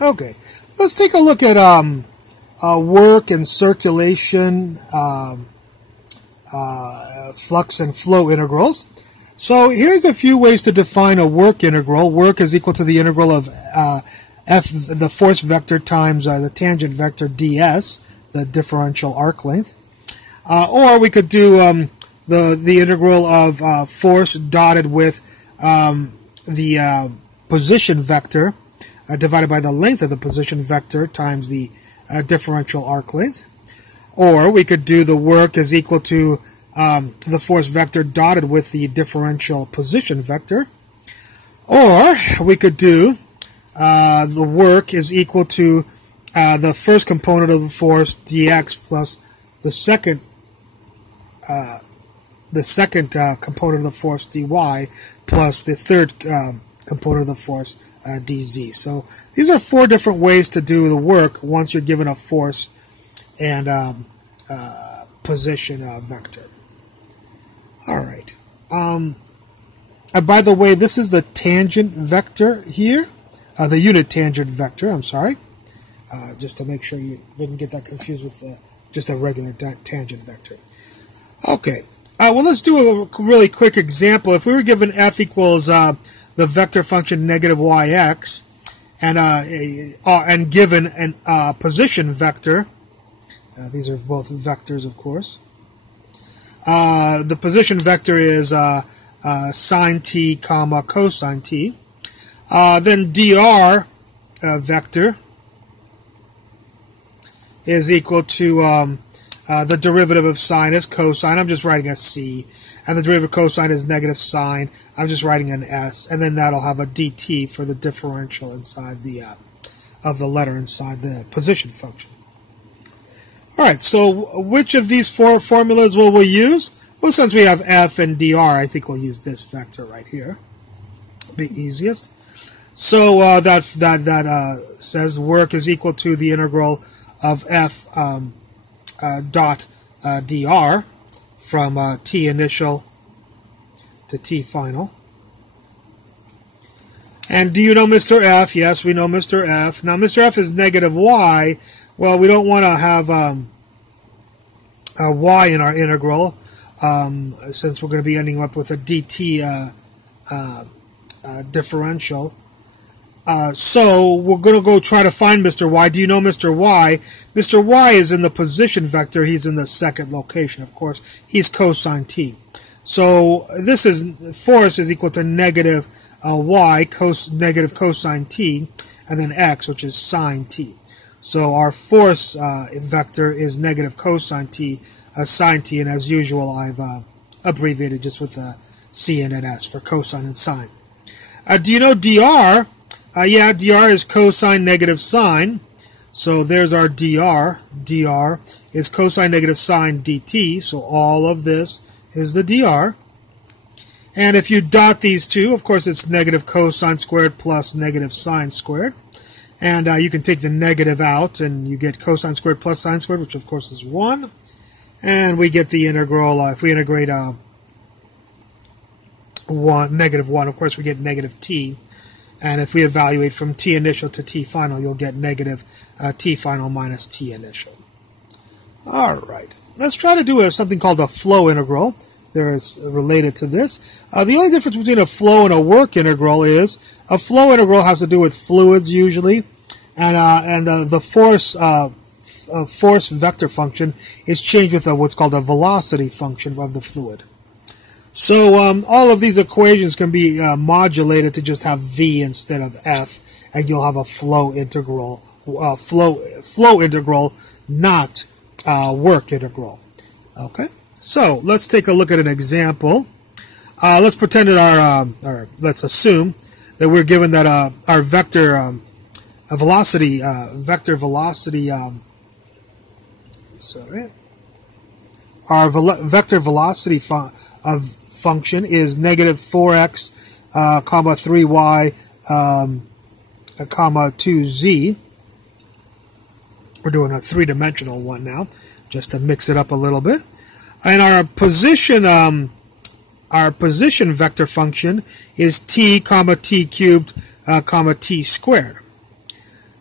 Okay, let's take a look at work and circulation, flux and flow integrals. So here's a few ways to define a work integral. Work is equal to the integral of f, the force vector, times the tangent vector ds, the differential arc length. Or we could do the integral of force dotted with the position vector divided by the length of the position vector times the differential arc length. Or we could do the work is equal to the force vector dotted with the differential position vector. Or we could do the work is equal to the first component of the force dx plus the second component of the force dy plus the third component of the force dz. So these are four different ways to do the work once you're given a force and position vector. All right. And by the way, this is the tangent vector here, the unit tangent vector. I'm sorry, just to make sure you didn't get that confused with just a regular tangent vector. Okay. Well, let's do a really quick example. If we were given f equals the vector function negative yx, and given a position vector, these are both vectors, of course. The position vector is sine t comma cosine t. Then dr vector is equal to the derivative of sine is cosine. I'm just writing a c. And the derivative of cosine is negative sine. I'm just writing an s. And then that'll have a dt for the differential inside the of the letter inside the position function. All right, so which of these four formulas will we use? Well, since we have f and dr, I think we'll use this vector right here. Be easiest. So that says work is equal to the integral of f dot dr from t initial to t final. And do you know Mr. F? Yes, we know Mr. F. Now, Mr. F is negative y. Well, we don't want to have a y in our integral, since we're going to be ending up with a dt differential. So we're going to go try to find Mr. Y. Do you know Mr. Y? Mr. Y is in the position vector. He's in the second location, of course. He's cosine t. So this is force is equal to negative y, negative cosine t, and then x, which is sine t. So our force vector is negative cosine t, sine t, and as usual, I've abbreviated just with a c and an s for cosine and sine. Do you know dr? Yeah, dr is cosine negative sine. So there's our dr. dr is cosine negative sine dt. So all of this is the dr. And if you dot these two, of course, it's negative cosine squared plus negative sine squared. And you can take the negative out, and you get cosine squared plus sine squared, which of course is 1. And we get the integral, if we integrate negative 1, of course we get negative t. And if we evaluate from t initial to t final, you'll get negative t final minus t initial. All right. Let's try to do something called a flow integral. There is related to this. The only difference between a flow and a work integral is a flow integral has to do with fluids usually, and the force vector function is changed with what's called a velocity function of the fluid. So all of these equations can be modulated to just have v instead of f, and you'll have a flow integral, flow integral, not work integral. Okay. So let's take a look at an example. Let's pretend that or let's assume that we're given that our vector velocity, our vector velocity function is negative 4x, comma 3y, comma 2z. We're doing a three-dimensional one now, just to mix it up a little bit. And our position vector function is t, comma t cubed, comma t squared.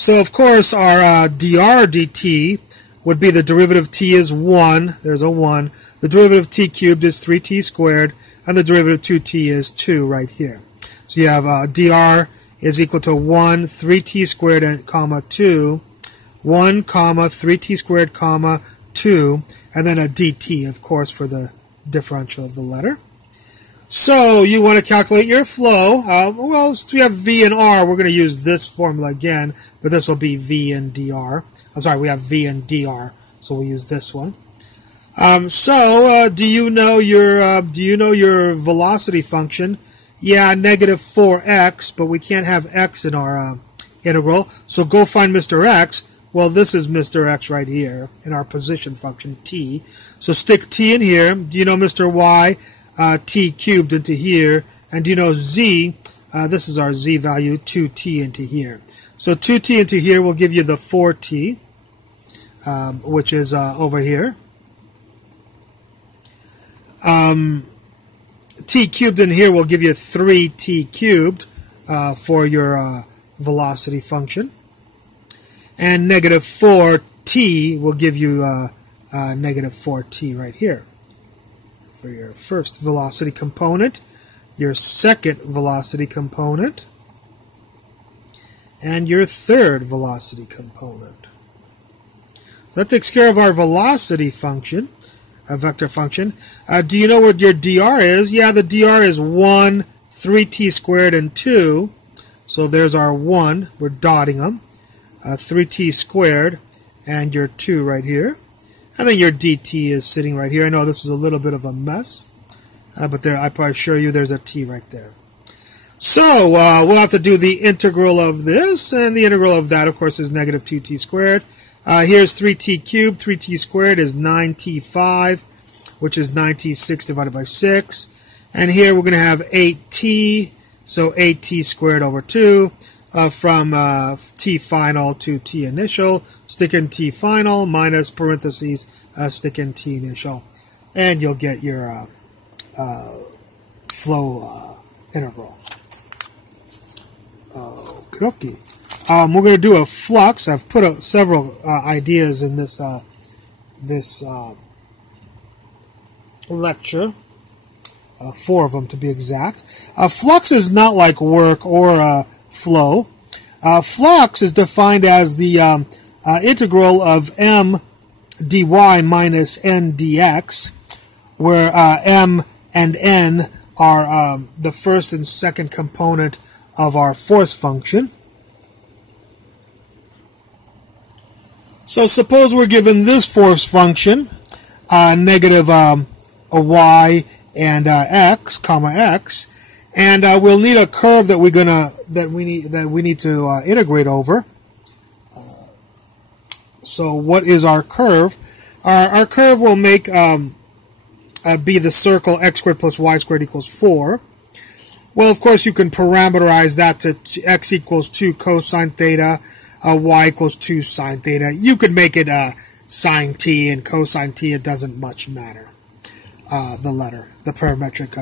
So of course our dr dt would be the derivative of t is 1, there's a 1, the derivative of t cubed is 3t squared, and the derivative of 2t is 2 right here. So you have dr is equal to 1, 3t squared, and comma 2, 1, comma, 3t squared, comma, 2, and then a dt, of course, for the differential of the letter. So you want to calculate your flow. Well, since we have v and r, we're going to use this formula again, but this will be v and dr. I'm sorry, we have v and dr, so we'll use this one. Do you know your velocity function? Yeah, negative 4x, but we can't have x in our integral, so go find Mr. X. Well, this is Mr. X right here in our position function t. So stick t in here. Do you know Mr. Y? T cubed into here. And do you know z? This is our z value, 2t into here. So 2t into here will give you the 4t, which is over here. T cubed in here will give you 3t cubed for your velocity function. And negative 4t will give you negative 4t right here for your first velocity component, your second velocity component, and your third velocity component. So that takes care of our velocity function, a vector function. Do you know what your dr is? Yeah, the dr is 1, 3t squared, and 2. So there's our 1. We're dotting them. 3t squared, and your 2 right here. And then your dt is sitting right here. I know this is a little bit of a mess, but there I probably show you there's a t right there. So we'll have to do the integral of this, and the integral of that, of course, is negative 2t squared. Here's 3t cubed. 3t squared is 9t5, which is 9t6 divided by 6. And here we're going to have 8t, so 8t squared over 2. From t final to t initial, stick in t final minus parentheses, stick in t initial, and you'll get your flow integral. Okay. We're going to do a flux. I've put several ideas in this lecture. 4 of them to be exact. Flux is not like work or flow. Flux is defined as the integral of m dy minus n dx, where m and n are the first and second component of our force function. So suppose we're given this force function, negative y and x, comma x, and we'll need a curve that we need to integrate over. So what is our curve? Our curve will make be the circle x squared plus y squared equals 4. Well, of course, you can parameterize that to x equals 2 cosine theta, y equals 2 sine theta. You could make it sine t and cosine t. It doesn't much matter. The parametric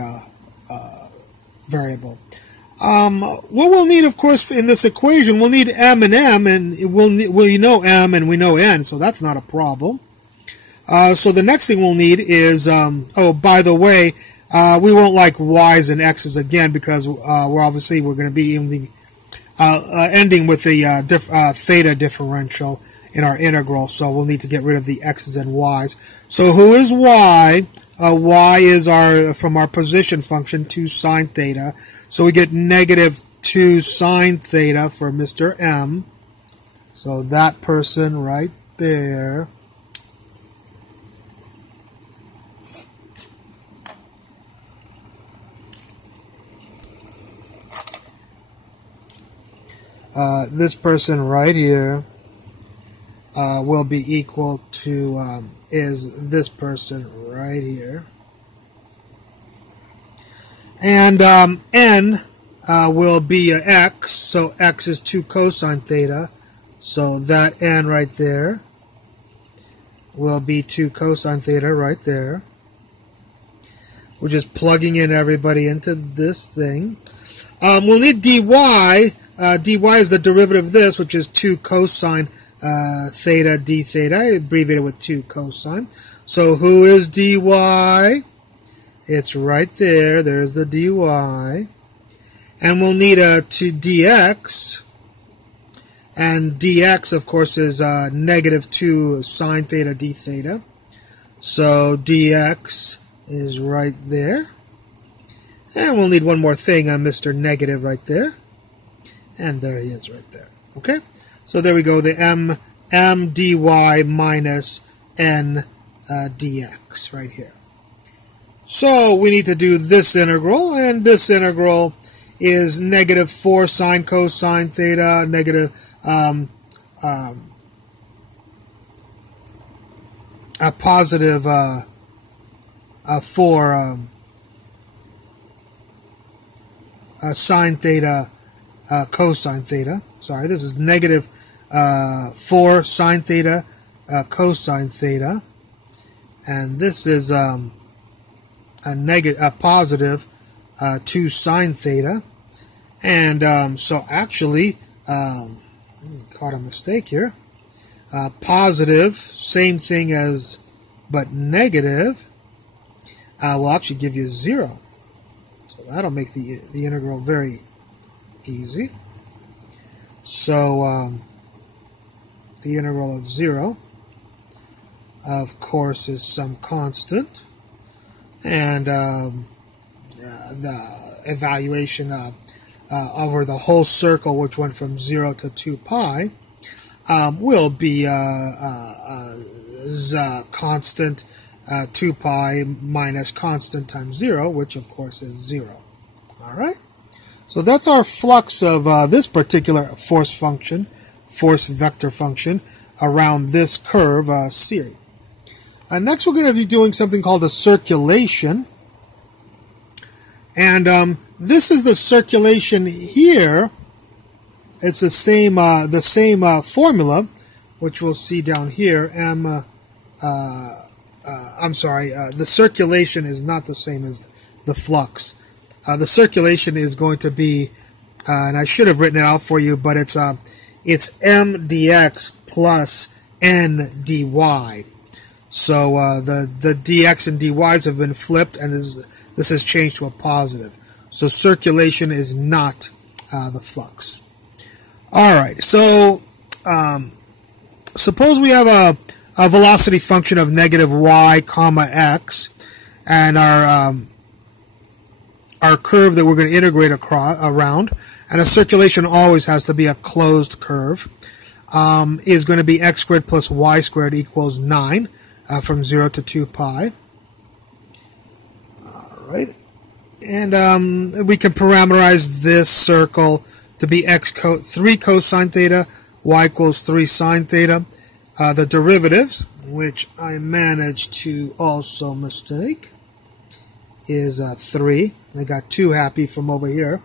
variable. What we'll need, of course, in this equation, we'll need m and m, and we know m and we know n, so that's not a problem. So the next thing we'll need is, oh, by the way, we won't like y's and x's again because we're going to be ending with the theta differential in our integral, so we'll need to get rid of the x's and y's. So who is y? Y is from our position function 2 sine theta, so we get negative 2 sine theta for Mr. M. So that person right there. This person right here will be equal to, is this person right here. And n will be x, so x is 2 cosine theta, so that n right there will be 2 cosine theta right there. We're just plugging in everybody into this thing. We'll need dy. dy is the derivative of this, which is 2 cosine theta d theta. I abbreviate it with 2 cosine. So who is dy? It's right there. There's the dy. And we'll need a 2 dx. And dx, of course, is negative 2 sine theta d theta. So dx is right there. And we'll need one more thing, Mr. Negative right there. And there he is right there. Okay? So there we go, the m dy minus n dx right here. So we need to do this integral, and this integral is negative 4 sine cosine theta, negative a positive 4 sine theta cosine theta. Sorry, this is negative 4 sine theta cosine theta, and this is a positive 2 sine theta. And so actually, caught a mistake here. Positive, same thing as, but negative, will actually give you 0. So that'll make the integral very easy. So the integral of 0, of course, is some constant, and the evaluation over the whole circle, which went from 0 to 2 pi, will be constant 2 pi minus constant times 0, which of course is 0. All right? So that's our flux of this particular force vector function around this curve C. Next we're going to be doing something called a circulation. And this is the circulation here. It's the same formula, which we'll see down here. I'm sorry, the circulation is not the same as the flux. The circulation is going to be, and I should have written it out for you, but it's m dx plus n dy. So the dx and dy's have been flipped, and this has changed to a positive. So circulation is not the flux. All right. So suppose we have a velocity function of negative y comma x, and our curve that we're going to integrate around, and a circulation always has to be a closed curve, is going to be x squared plus y squared equals 9 from 0 to 2 pi. All right. And we can parameterize this circle to be 3 cosine theta, y equals 3 sine theta. The derivatives, which I managed to also mistake, is 3. I got 2 happy from over here.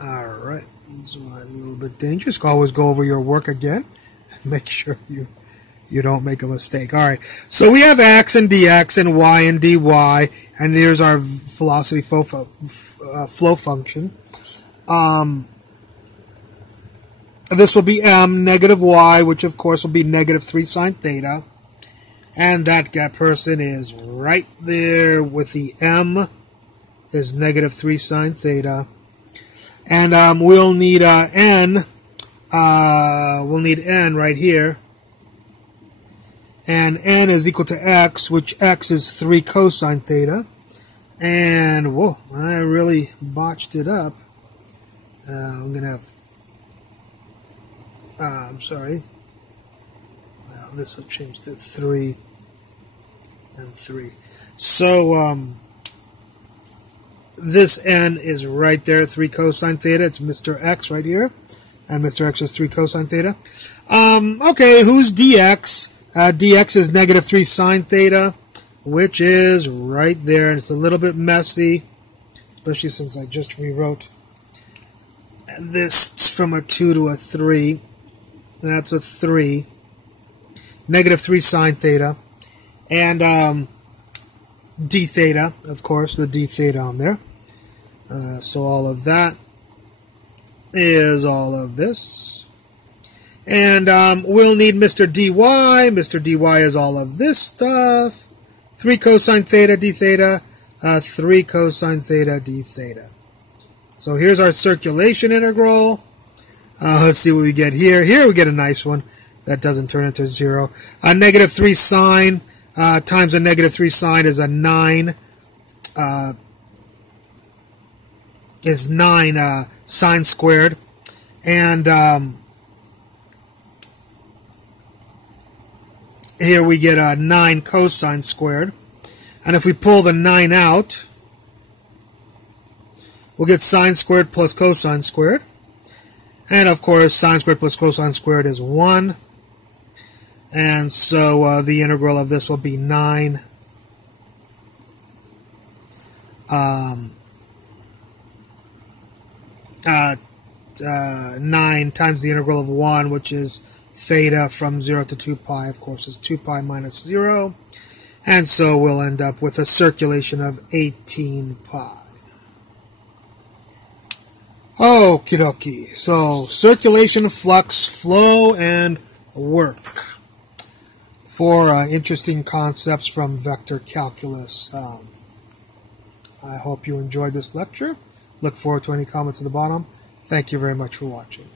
All right, this is a little bit dangerous. Always go over your work again and make sure you don't make a mistake. All right, so we have x and dx and y and dy, and there's our velocity flow function. This will be m negative y, which of course will be negative 3 sine theta. And that person is right there with the m is negative 3 sine theta. And we'll need n. We'll need n right here. And n is equal to x, which x is 3 cosine theta. And, whoa, I really botched it up. I'm going to have... I'm sorry. Well, this will change to 3 and 3. So, this n is right there, 3 cosine theta. It's Mr. X right here. And Mr. X is 3 cosine theta. Okay, who's dx? Dx is negative 3 sine theta, which is right there. And it's a little bit messy, especially since I just rewrote this from a 2 to a 3. That's a 3. Negative 3 sine theta. And d theta, of course, the d theta on there. So all of that is all of this. And we'll need Mr. dy. Mr. dy is all of this stuff. 3 cosine theta d theta, 3 cosine theta d theta. So here's our circulation integral. Let's see what we get here. Here we get a nice one that doesn't turn into 0. Negative 3 sine times a negative 3 sine is a 9. Is 9 sine squared. And here we get a 9 cosine squared. And if we pull the 9 out, we'll get sine squared plus cosine squared. And of course, sine squared plus cosine squared is 1. And so the integral of this will be 9 9 times the integral of 1, which is theta from 0 to 2 pi, of course, is 2 pi minus 0. And so we'll end up with a circulation of 18 pi. Okie dokie. So circulation, flux, flow, and work. 4 interesting concepts from vector calculus. I hope you enjoyed this lecture. Look forward to any comments at the bottom. Thank you very much for watching.